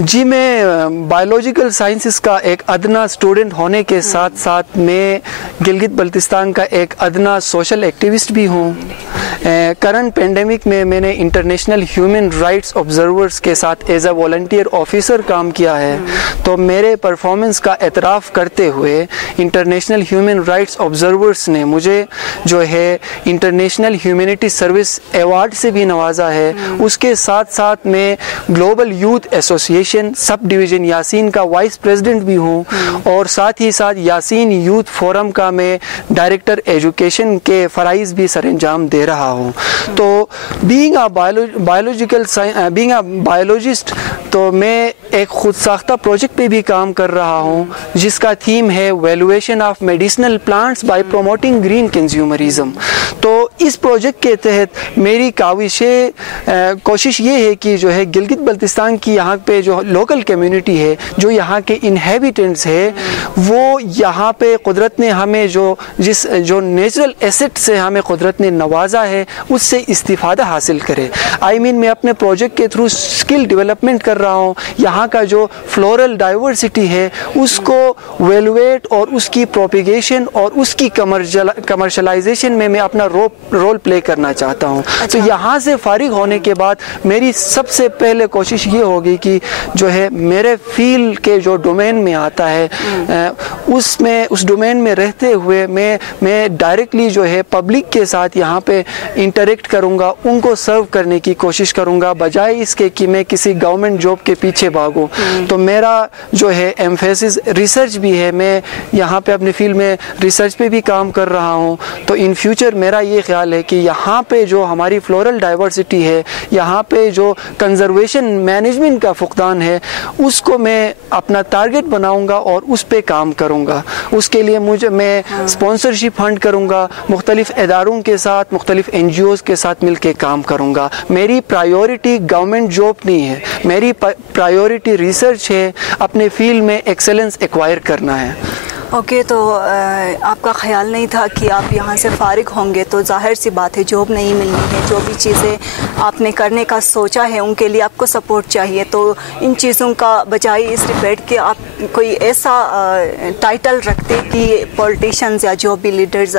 جی میں biological sciences کا ایک ادنا اسٹوڈنٹ ہونے کے ساتھ ساتھ میں گلگت بلتستان کا ایک ادنا سوشل ایکٹیوسٹ بھی ہوں. کرنٹ پینڈیمک میں نے انٹرنیشنل ہیومن رائٹس آبزرورز کے ساتھ ایز اے والنٹیئر آفیسر کام کیا ہے. تو میرے پرفارمنس کا اعتراف کرتے ہوئے انٹرنیشنل ہیومن رائٹس آبزرورز نے مجھے جو ہے انٹرنیشنل ہیومینٹی سروس ایوارڈ سے بھی نوازا ہے. اس کے ساتھ ساتھ میں گلوبل یوتھ ایسوسیشن سب ڈویژن یاسین کا وائس پریزیڈنٹ بھی ہوں, اور ساتھ ہی ساتھ یاسین یوتھ فورم کا میں ڈائریکٹر ایجوکیشن کے فرائض بھی سر انجام دے رہا ہوں. تو بینگ اے بایولوجسٹ تو میں ایک خود ساختہ پروجیکٹ پہ بھی کام کر رہا ہوں جس کا تھیم ہے valuation of medicinal plants by promoting green consumerism. تو اس پروجیکٹ کے تحت میری کوشش یہ ہے کہ جو ہے گلگت بلتستان کی یہاں پہ جو لوکل کمیونٹی ہے, جو یہاں کے انہیبیٹنٹس ہے, وہ یہاں پہ قدرت نے ہمیں جو نیچرل ایسٹ سے ہمیں قدرت نے نوازا ہے اس سے استفادہ حاصل کرے. میں اپنے پروجیکٹ کے تھرو اسکل ڈیولپمنٹ کر رہا ہوں. یہاں کا جو فلورل ڈائیورسٹی ہے اس کو ویلویٹ اور اس کی پروپیگیشن اور اس کی کمرشلائزیشن میں اپنا رول پلے کرنا چاہتا ہوں. تو یہاں سے فارغ ہونے کے بعد میری سب سے پہلے کوشش یہ ہوگی کہ جو ہے میرے فیلڈ کے جو ڈومین میں آتا ہے اس ڈومین میں رہتے ہوئے میں ڈائریکٹلی جو ہے پبلک کے ساتھ یہاں پہ انٹریکٹ کروں گا, ان کو سرو کرنے کی کوشش کروں گا بجائے اس کے کہ میں کسی گورنمنٹ جاب کے پیچھے بھاگوں. تو میرا جو ہے ایمفیسس ریسرچ بھی ہے, میں یہاں پہ اپنے فیلڈ میں ریسرچ پہ بھی کام کر رہا ہوں. تو ان فیوچر میرا یہ خیال ہے کہ یہاں پہ جو ہماری فلورل ڈائیورسٹی ہے, یہاں پہ جو کنزرویشن مینجمنٹ کا فقدان ہے, اس کو میں اپنا ٹارگٹ بناؤں گا اور اس پہ کام کروں گا. اس کے لیے میں اسپانسرشپ فنڈ کروں گا, مختلف اداروں کے ساتھ, مختلف NGOs کے ساتھ مل کے کام کروں گا. میری پرائیورٹی گورنمنٹ جاب نہیں ہے, میری پرائیورٹی ریسرچ ہے, اپنے فیلڈ میں ایکسلنس ایکوائر کرنا ہے. اوکے, تو آپ کا خیال نہیں تھا کہ آپ یہاں سے فارغ ہوں گے, تو ظاہر سی بات ہے جاب نہیں ملنی ہے. جو بھی چیزیں آپ نے کرنے کا سوچا ہے ان کے لیے آپ کو سپورٹ چاہیے. تو ان چیزوں کا بجائے اس ڈبیٹ کے آپ کوئی ایسا ٹائٹل رکھتے کہ پولیٹیشنز یا جو بھی لیڈرز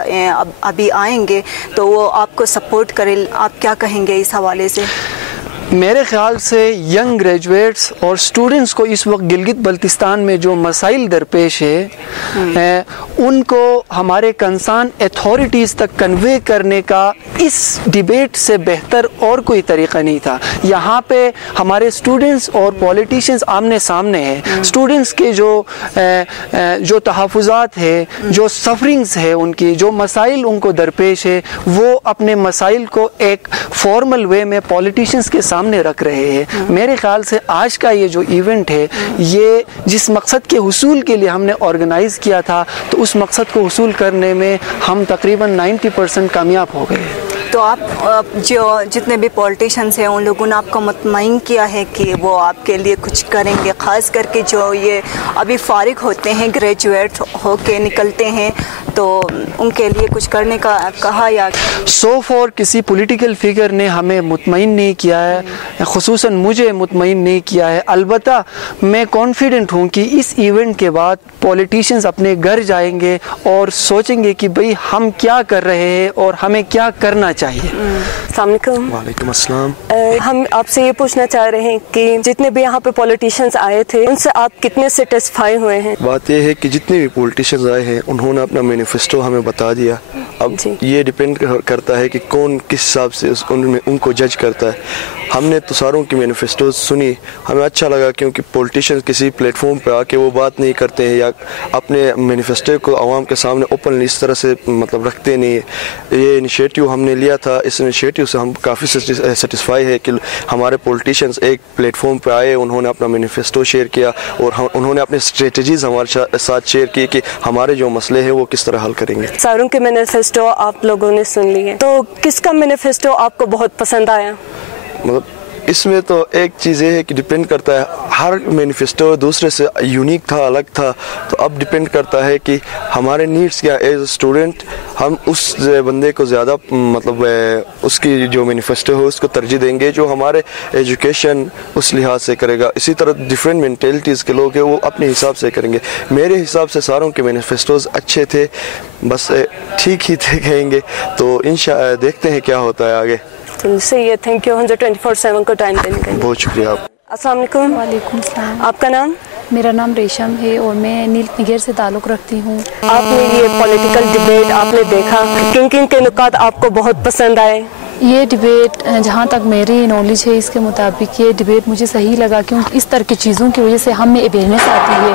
ابھی آئیں گے تو وہ آپ کو سپورٹ کریں, آپ کیا کہیں گے اس حوالے سے؟ میرے خیال سے ینگ گریجویٹس اور اسٹوڈنٹس کو اس وقت گلگت بلتستان میں جو مسائل درپیش ہے ان کو ہمارے کنسرن اتھارٹیز تک کنوے کرنے کا اس ڈیبیٹ سے بہتر اور کوئی طریقہ نہیں تھا. یہاں پہ ہمارے اسٹوڈنٹس اور پولیٹیشینز آمنے سامنے ہیں. اسٹوڈنٹس کے جو تحفظات ہے, جو سفرنگز ہے, ان کی جو مسائل ان کو درپیش ہے, وہ اپنے مسائل کو ایک فارمل وے میں پولیٹیشینز کے سامنے رکھ رہے ہیں. میرے خیال سے آج کا یہ جو ایونٹ ہے, یہ جس مقصد کے حصول کے لیے ہم نے آرگنائز کیا تھا, تو اس مقصد کو حصول کرنے میں ہم تقریباً 90% کامیاب ہو گئے. تو آپ جو جتنے بھی پولیٹیشنز ہیں ان لوگوں نے آپ کو مطمئن کیا ہے کہ وہ آپ کے لیے کچھ کریں گے, خاص کر کے جو یہ ابھی فارغ ہوتے ہیں, گریجویٹ ہو کے نکلتے ہیں, تو ان کے لیے کچھ کرنے کا کہا یا سو فار کسی پولیٹیکل فگر نے ہمیں مطمئن نہیں کیا ہے, خصوصاً مجھے مطمئن نہیں کیا ہے. البتہ میں کانفیڈنٹ ہوں کہ اس ایونٹ کے بعد پولیٹیشینز اپنے گھر جائیں گے اور سوچیں گے کہ بھئی ہم کیا کر رہے ہیں اور ہمیں کیا کرنا چاہیے. السلام علیکم. وعلیکم السلام. ہم آپ سے یہ پوچھنا چاہ رہے ہیں کہ جتنے بھی یہاں پہ پولیٹیشینز آئے تھے ان سے آپ کتنے سیٹسفائی ہوئے ہیں؟ بات یہ ہے کہ جتنے بھی پولیٹیشینز آئے ہیں انہوں نے اپنا مینیفیسٹو ہمیں بتا دیا. اب یہ ڈیپینڈ کرتا ہے کہ کون کس حساب سے ان کو جج کرتا ہے. ہم نے تو ساروں کی مینیفیسٹوز سنی, ہمیں اچھا لگا کیونکہ پولیٹیشینز کسی پلیٹ فارم پہ آ کے وہ بات نہیں کرتے ہیں یا اپنے مینیفیسٹو کو عوام کے سامنے اوپنلی اس طرح سے رکھتے نہیں ہیں. یہ انیشیٹو ہم نے لیا تھا, اس انیشیٹو سے ہم کافی سیٹسفائی ہے کہ ہمارے پولیٹیشینز ایک پلیٹ فارم پہ آئے, انہوں نے اپنا مینیفیسٹو شیئر کیا اور انہوں نے اپنے اسٹریٹجیز ہمارے ساتھ شیئر کی کہ ہمارے جو مسئلے ہیں وہ کس طرح حل کریں گے. ساروں کے مینیفیسٹو آپ لوگوں نے سن لی ہے, تو کس کا مینیفیسٹو آپ کو بہت پسند آیا؟ اس میں تو ایک چیز یہ ہے کہ ڈپینڈ کرتا ہے, ہر مینیفیسٹو دوسرے سے یونیک تھا, الگ تھا, تو اب ڈپینڈ کرتا ہے کہ ہمارے نیڈس کیا. ایز اے اسٹوڈنٹ ہم اس بندے کو زیادہ مطلب اس کی جو مینیفیسٹو ہو اس کو ترجیح دیں گے جو ہمارے ایجوکیشن اس لحاظ سے کرے گا. اسی طرح ڈفرینٹ مینٹیلٹیز کے لوگ ہیں وہ اپنے حساب سے کریں گے. میرے حساب سے ساروں کے مینیفیسٹوز اچھے تھے, بس ٹھیک ہی تھے کہیں گے, تو دیکھتے ہیں کیا ہوتا ہے آگے. صحیح ہے, تھینک یو 124/7 کو ٹائم دینے کا. بہت شکریہ آپ. السلام علیکم. وعلیکم السلام. آپ کا نام؟ میرا نام ریشم ہے اور میں نیل نگر سے تعلق رکھتی ہوں. آپ نے یہ پولیٹیکل ڈیبیٹ آپ نے دیکھا, کن کن کے نکات آپ کو بہت پسند آئے؟ یہ ڈیبیٹ جہاں تک میری نالج ہے اس کے مطابق یہ ڈیبیٹ مجھے صحیح لگا, کیونکہ اس طرح کی چیزوں کی وجہ سے ہم میں اویئرنیس آتی ہے.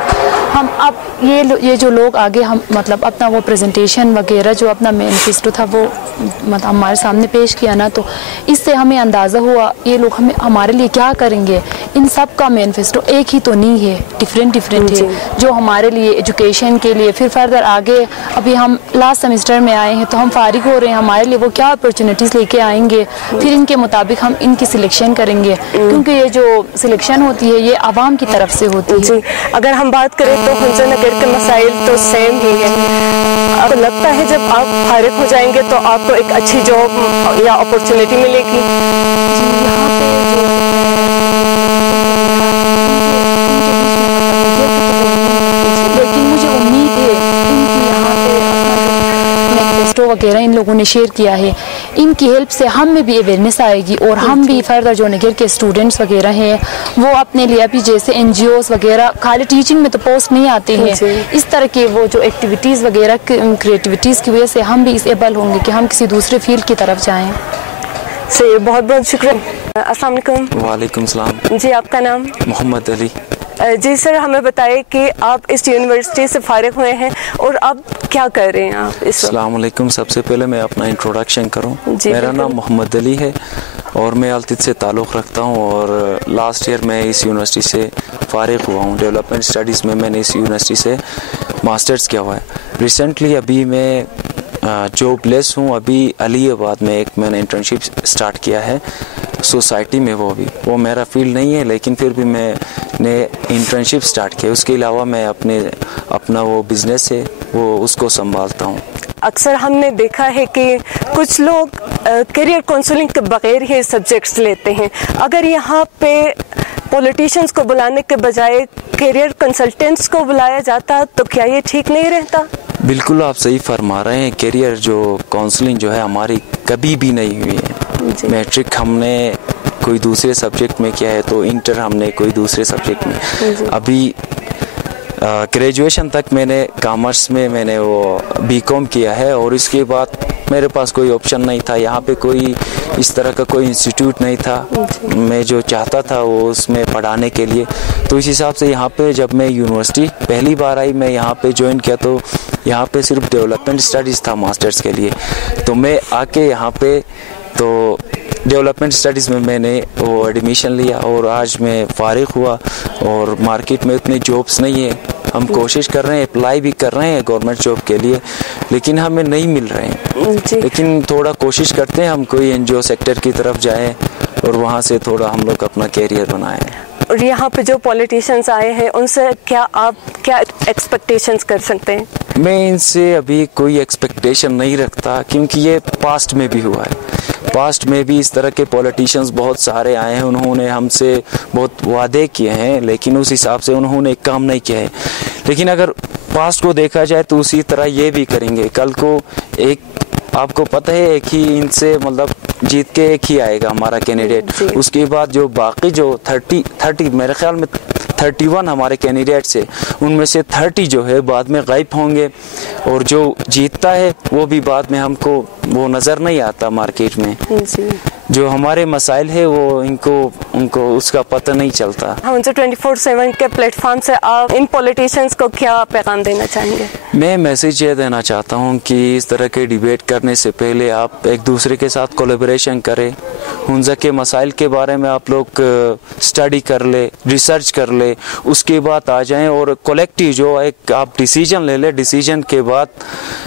ہم اب یہ جو لوگ آگے ہم مطلب اپنا وہ پریزنٹیشن وغیرہ جو اپنا مینیفیسٹو تھا وہ مطلب ہمارے سامنے پیش کیا نا, تو اس سے ہمیں اندازہ ہوا یہ لوگ ہمارے لیے کیا کریں گے. ان سب کا مینیفیسٹو ایک ہی تو نہیں ہے, ڈفرینٹ ہے جو ہمارے لیے ایجوکیشن کے لیے. پھر فردر آگے ابھی ہم لاسٹ سیمسٹر میں آئے ہیں تو ہم فارغ ہو رہے ہیں, ہمارے لیے وہ کیا اپرچونیٹیز لے کے آئیں گے, پھر ان کے مطابق ہم ان کی سلیکشن کریں گے, کیونکہ یہ جو سلیکشن ہوتی ہے یہ عوام کی طرف سے ہوتی ہے. اگر ہم بات کریں تو حنظہ نگر کے مسائل تو سیم ہی ہے. آپ کو لگتا ہے جب آپ فارغ ہو جائیں گے تو آپ کو ایک اچھی جاب یا اپرچونیٹی ملے گی؟ یہاں پہ لیکن مجھے امید ہے ان کی یہاں پہ مینیفیسٹو وغیرہ ان لوگوں نے شیئر کیا ہے, ان کی ہیلپ سے ہم میں بھی اویئرنیس آئے گی, اور ہم بھی فردر جو نگر کے اسٹوڈنٹس وغیرہ ہیں وہ اپنے لیے ابھی جیسے این جی اوز وغیرہ خالی ٹیچنگ میں تو پوسٹ نہیں آتے ہیں, اس طرح کے وہ جو ایکٹیویٹیز وغیرہ کریٹیویٹیز کی وجہ سے ہم بھی اس ایبل ہوں گے کہ ہم کسی دوسرے فیلڈ کی طرف جائیں. صحیح, بہت بہت شکریہ. السلام علیکم. وعلیکم السلام. جی آپ کا نام؟ محمد علی. جی سر, ہمیں بتائیں کہ آپ اس یونیورسٹی سے فارغ ہوئے ہیں اور اب کیا کر رہے ہیں آپ اس وقت؟ السلام علیکم. سب سے پہلے میں اپنا انٹروڈکشن کروں. میرا نام محمد علی ہے اور میں التت سے تعلق رکھتا ہوں, اور لاسٹ ایئر میں اس یونیورسٹی سے فارغ ہوا ہوں. ڈیولپمنٹ اسٹڈیز میں نے اس یونیورسٹی سے ماسٹرز کیا ہوا ہے. ریسنٹلی ابھی میں جاب لیس ہوں. ابھی علی آباد میں میں نے انٹرنشپ اسٹارٹ کیا ہے سوسائٹی میں. وہ میرا فیلڈ نہیں ہے, لیکن پھر بھی میں نے انٹرنشپ اسٹارٹ کیا. اس کے علاوہ میں اپنا وہ بزنس ہے وہ اس کو سنبھالتا ہوں. اکثر ہم نے دیکھا ہے کہ کچھ لوگ کیریئر کونسلنگ کے بغیر ہی سبجیکٹس لیتے ہیں. اگر یہاں پہ پولیٹیشینز کو بلانے کے بجائے کیریئر کنسلٹنٹس کو بلایا جاتا تو کیا یہ ٹھیک نہیں رہتا؟ بالکل آپ صحیح فرما رہے ہیں. کیریئر جو کاؤنسلنگ جو ہے ہماری کبھی بھی نہیں ہوئی ہے. میٹرک ہم نے کوئی دوسرے سبجیکٹ میں کیا ہے, تو انٹر ہم نے کوئی دوسرے سبجیکٹ میں. ابھی گریجویشن تک میں نے کامرس میں نے وہ بی کام کیا ہے, اور اس کے بعد میرے پاس کوئی آپشن نہیں تھا. یہاں پہ کوئی اس طرح کا کوئی انسٹیٹیوٹ نہیں تھا. میں جو چاہتا تھا وہ اس میں پڑھانے کے لیے, تو اس حساب سے یہاں پہ جب میں یونیورسٹی پہلی بار آئی, میں یہاں پہ جوائن کیا تو یہاں پہ صرف ڈیولپمنٹ اسٹڈیز تھا ماسٹرز کے لیے. تو میں آ کے یہاں پہ تو ڈیولپمنٹ اسٹڈیز میں نے وہ ایڈمیشن لیا, اور آج میں فارغ ہوا. اور مارکیٹ میں اتنے جابس نہیں ہیں. ہم کوشش کر رہے ہیں, اپلائی بھی کر رہے ہیں گورنمنٹ جاب کے لیے, لیکن ہمیں نہیں مل رہے ہیں. لیکن تھوڑا کوشش کرتے ہیں ہم کوئی این جی او سیکٹر کی طرف جائیں اور وہاں سے تھوڑا ہم لوگ اپنا کیریئر بنائیں. اور یہاں پہ جو پولیٹیشینز آئے ہیں ان سے آپ کیا ایکسپیکٹیشنز کر سکتے ہیں؟ میں ان سے ابھی کوئی ایکسپیکٹیشن نہیں رکھتا, کیونکہ یہ پاسٹ میں بھی ہوا ہے. پاسٹ میں بھی اس طرح کے پولیٹیشینز بہت سارے آئے ہیں. انہوں نے ہم سے بہت وعدے کیے ہیں, لیکن اس حساب سے انہوں نے کام نہیں کیا ہے. لیکن اگر پاسٹ کو دیکھا جائے تو اسی طرح یہ بھی کریں گے. کل کو آپ کو پتہ ہے ایک ہی ان سے مطلب جیت کے ایک ہی آئے گا ہمارا کینڈیڈیٹ. اس کے بعد جو باقی جو 30 میرے خیال میں 31 ہمارے کینڈیڈیٹس ہیں, ان میں سے 30 جو ہے بعد میں غائب ہوں گے, اور جو جیتتا ہے وہ بھی بعد میں ہم کو وہ نظر نہیں آتا مارکیٹ میں. جو ہمارے مسائل ہے وہ ان کو اس کا پتہ نہیں چلتا. ہم 24/7 کے پلیٹ فارم سے آپ ان پولیٹیشینز کو کیا پیغام دینا چاہیں گے؟ میں میسیج یہ دینا چاہتا ہوں کہ اس طرح کے ڈیبیٹ کرنے سے پہلے آپ ایک دوسرے کے ساتھ کولیبریشن کریں. حنظہ کے مسائل کے بارے میں آپ لوگ اسٹڈی کر لے, ریسرچ کر لے, اس کے بعد آ جائیں اور کولیکٹیو جو ایک آپ ڈیسیجن لے لیں. ڈیسیجن کے بعد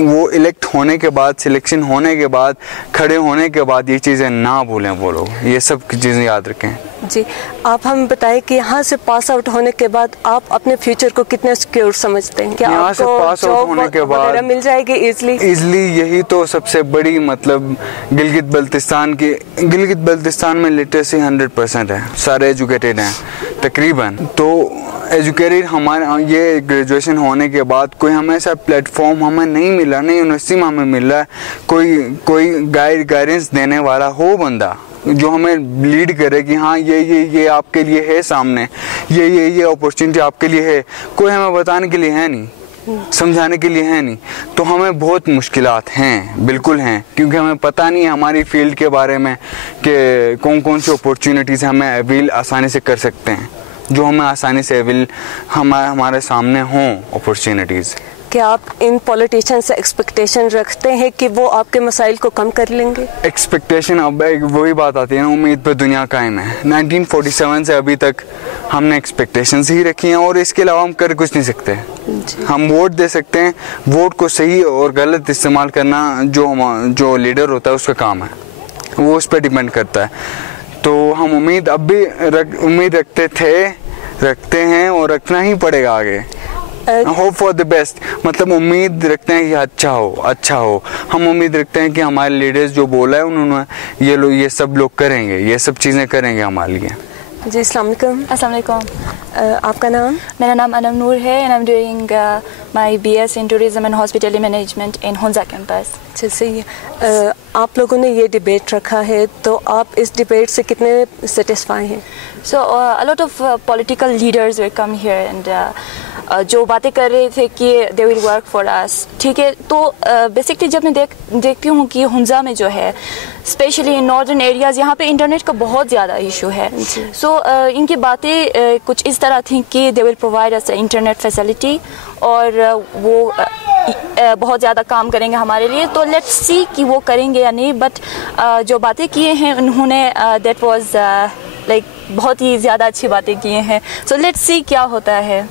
وہ الیکٹ ہونے کے بعد, سلیکشن ہونے کے بعد, کھڑے ہونے کے بعد یہ چیزیں نہ بھولیں وہ لوگ, یہ سب چیزیں یاد رکھیں. جی, آپ ہمیں بتائیں کہ یہاں سے پاس آؤٹ ہونے کے بعد آپ اپنے فیوچر کو کتنے سیکیور سمجھتے ہیں؟ کیا یہاں آپ سے پاس آؤٹ ہونے کے بعد مل جائے گی ایزلی؟ یہی تو سب سے بڑی مطلب گلگت بلتستان میں لٹریسی 100% ہے, سارے ایجوکیٹڈ ہیں تقریباً. تو ایجوکیٹڈ ہمارے یہ گریجویشن ہونے کے بعد کوئی ہمیں ایسا پلیٹ فارم ہمیں نہیں ملا, نہیں یونیورسٹی میں ہمیں مل رہا ہے کوئی گائیڈنس دینے والا ہو بندہ جو ہمیں لیڈ کرے کہ ہاں یہ آپ کے لیے ہے سامنے, یہ اپورچونٹی آپ کے لیے ہے. کوئی ہمیں بتانے کے لیے ہے نہیں, سمجھانے کے لیے ہے نہیں. تو ہمیں بہت مشکلات ہیں, بالکل ہیں, کیونکہ ہمیں پتہ نہیں ہے ہماری فیلڈ کے بارے میں کہ کون سی اپورچونیٹیز ہمیں اویل آسانی سے کر سکتے ہیں, جو ہمیں آسانی سے اویل ہمارے سامنے ہوں اپورچونیٹیز. کہ آپ ان پولیٹیشین سے ایکسپیکٹیشن رکھتے ہیں کہ وہ آپ کے مسائل کو کم کر لیں گے؟ ایکسپیکٹیشن, اب وہی بات آتی ہے نا, امید پہ دنیا قائم ہے. 1947 سے ابھی تک ہم نے ایکسپیکٹیشنز ہی رکھی ہیں, اور اس کے علاوہ ہم کر کچھ نہیں سکتے. ہم ووٹ دے سکتے ہیں, ووٹ کو صحیح اور غلط استعمال کرنا جو لیڈر ہوتا ہے اس کا کام ہے, وہ اس پہ ڈیپینڈ کرتا ہے. تو ہم امید اب بھی امید رکھتے ہیں اور رکھنا ہی پڑے گا آگے. ہوپ فار دا بیسٹ, مطلب امید رکھتے ہیں کہ اچھا ہو. ہم امید رکھتے ہیں کہ ہمارے لیڈرز جو بولا ہے انہوں نے یہ سب لوگ کریں گے, یہ سب چیزیں کریں گے ہمارے لیے. جی, السلام علیکم. السلام علیکم. آپ کا نام؟ میرا نام انم نور ہے, and I am doing my BS in tourism and hospitality management in Hunza campus. اچھا, صحیح ہے. آپ لوگوں نے یہ ڈیبیٹ رکھا ہے, تو آپ اس ڈیبیٹ سے کتنے سیٹسفائی ہیں؟ سو a lot of political leaders will come here and جو باتیں کر رہے تھے کہ they will work for us, ٹھیک ہے. تو بیسکلی جب میں دیکھتی ہوں کہ ہنزا میں جو ہے اسپیشلی ان ناردرن ایریاز, یہاں پہ انٹرنیٹ کا بہت زیادہ ایشو ہے. سو ان کی باتیں کچھ اس طرح تھیں کہ they will provide us internet facility, اور وہ بہت زیادہ کام کریں گے ہمارے لیے. تو لیٹس سی کہ وہ کریں گے یا نہیں, بٹ جو باتیں کیے ہیں انہوں نے دیٹ واز لائک بہت ہی زیادہ اچھی باتیں کیے ہیں. سو لیٹس سی کیا ہوتا ہے.